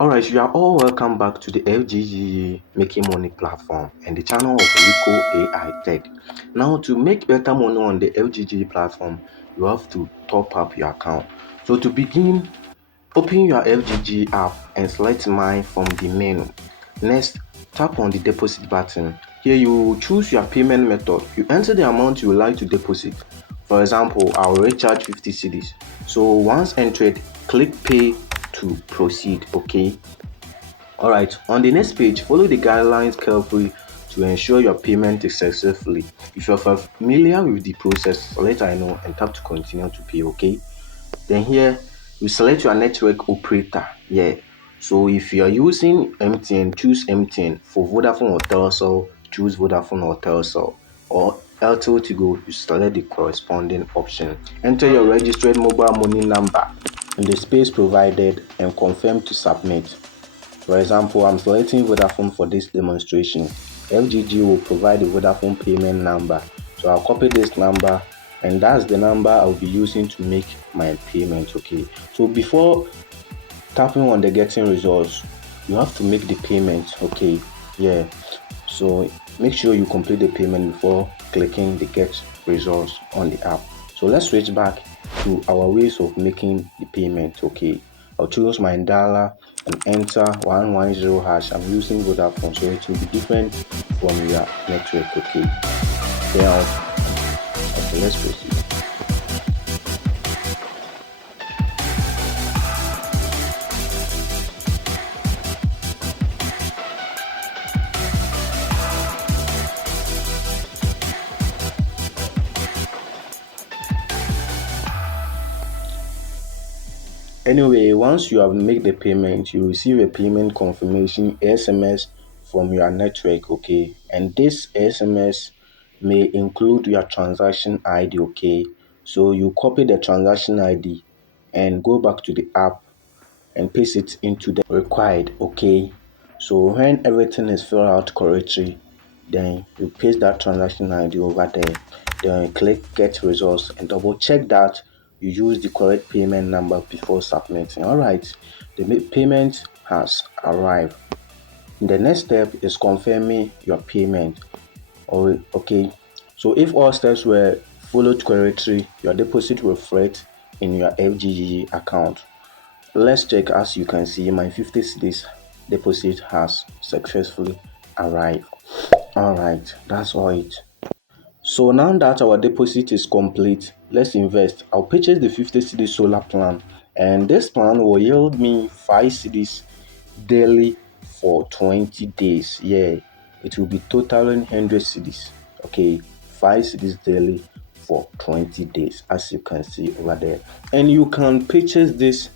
Alright, you are all welcome back to the FGEE Making Money platform and the channel of Rico AI Tech. Now, to make better money on the FGEE platform, you have to top up your account. So to begin, open your FGEE app and select Mine from the menu. Next, tap on the deposit button. Here you choose your payment method. You enter the amount you would like to deposit. For example, I will recharge 50 cedis. So once entered, click pay to proceed. Okay. Alright, on the next page, follow the guidelines carefully to ensure your payment is successfully. If you're familiar with the process, let I know and tap to continue to pay. Okay. Then here you select your network operator. Yeah. So if you are using MTN, choose MTN. For Vodafone or Telcel, choose Vodafone or Telcel. Or Airtel to go, you select the corresponding option. Enter your registered mobile money number in the space provided and confirm to submit. For example, I'm selecting Vodafone for this demonstration. FGG will provide the Vodafone payment number. So I'll copy this number and that's the number I'll be using to make my payment. Okay. So before tapping on the getting results, you have to make the payment. Okay. Yeah. So make sure you complete the payment before clicking the get results on the app. So let's switch back to our ways of making the payment. Okay. I'll choose my dollar and enter 110 hash. I'm using Vodafone, so it will be different from your network. Okay. Then okay, let's proceed. Anyway, once you have made the payment, you receive a payment confirmation SMS from your network. Okay, and this SMS may include your transaction ID. Okay, so you copy the transaction ID and go back to the app and paste it into the required. Okay, so when everything is filled out correctly, then you paste that transaction ID over there, then click get results and double check that you use the correct payment number before submitting. All right, the payment has arrived. The next step is confirming your payment. Okay, so if all steps were followed correctly, your deposit will reflect in your FGE account. Let's check. As you can see, my 50 cedis deposit has successfully arrived. All right, that's all it. So now that our deposit is complete, let's invest. I'll purchase the 50 cedis solar plan, and this plan will yield me 5 cedis daily for 20 days. Yeah, it will be totaling 100 cedis. Okay, 5 cedis daily for 20 days, as you can see over there. And you can purchase this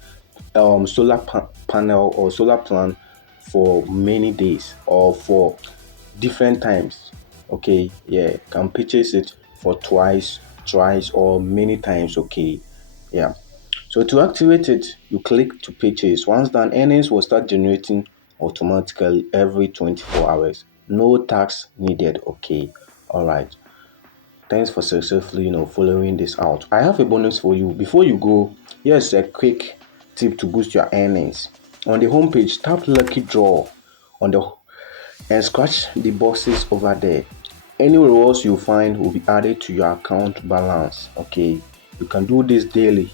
solar panel or solar plan for many days or for different times. Okay, yeah, can purchase it for twice, thrice, or many times. Okay, yeah. So to activate it, you click to purchase. Once done, earnings will start generating automatically every 24 hours. No tax needed. Okay, all right. Thanks for successfully following this out. I have a bonus for you. Before you go, here's a quick tip to boost your earnings. On the homepage, tap lucky draw on the and scratch the boxes over there. Any rewards you find will be added to your account balance. Okay, you can do this daily.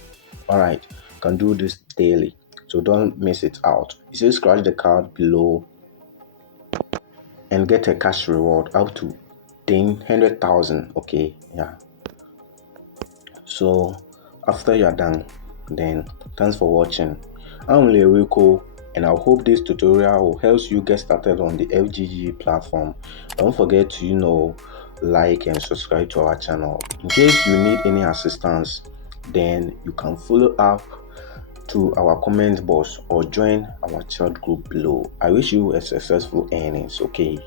All right, you can do this daily, so don't miss it out. You say scratch the card below and get a cash reward up to 100,000. Okay, yeah. So after you're done, then thanks for watching. I'm Rico, and I hope this tutorial will help you get started on the FGE platform. Don't forget to like and subscribe to our channel. In case you need any assistance, then you can follow up to our comment box or join our chat group below. I wish you a successful earnings. Okay.